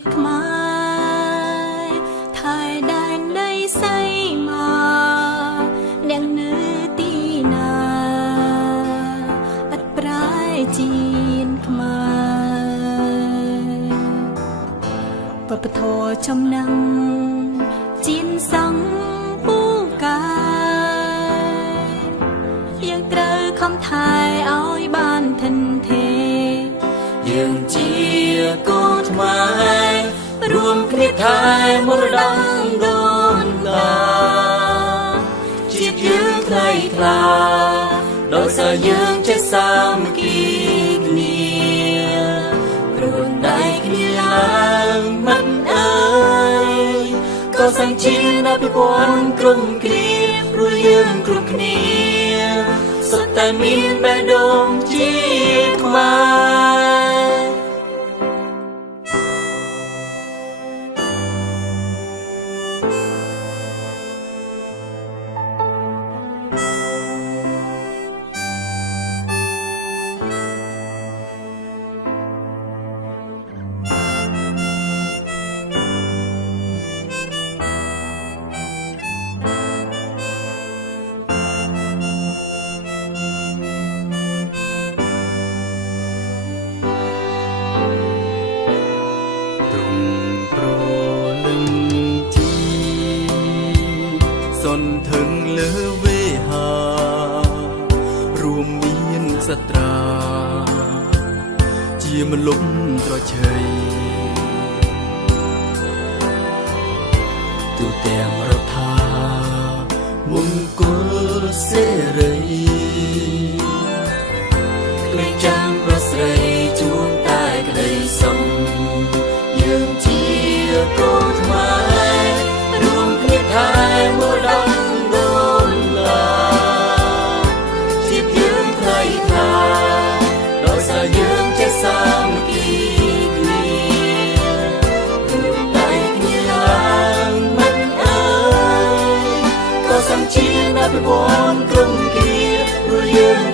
ជាតិខ្មែរថៃដែនដីសីមាអ្នកនៅទីណាឥតប្រែជាតិខ្មែរវប្បធម៌ចំណងជាតិសង្ឃពូកាយើងត្រូវខំថែឲ្យបានធិនទេយើងជាកូនខ្មែររួមគ្នាថែមរតកដូនតាជាតិយើងថ្លៃថ្លាដោយសារយើងចេះសាមគ្គីគ្នាព្រួនដៃគ្នាឡើងមិនអើយក៏សង្ជាតិអភិវឌ្ឍក្រុមគ្រាព្រោះយើងគ្រប់គ្នាសុទ្ធតែមានបេះដូងជាខ្មែរសន្ធឹងលើវេហារួមមានសត្រាជាមលុបត្រឆៃទូទាំងរដ្ឋាមង្គលសេរីក្លែងចាំប្រស្រីជួនតែក្តីសុខយើងជាកូនខ្មែររួមគ្នាថែមរតកដូនតាជាតិយើងថ្លៃថ្លាដោយសារយើងចេះសាមគ្គីគ្នារួមដៃគ្នាឡើងមិនអើយក៏សង្ជាតិអភិវឌ្ឍក្រុមគ្រាព្រោះយើង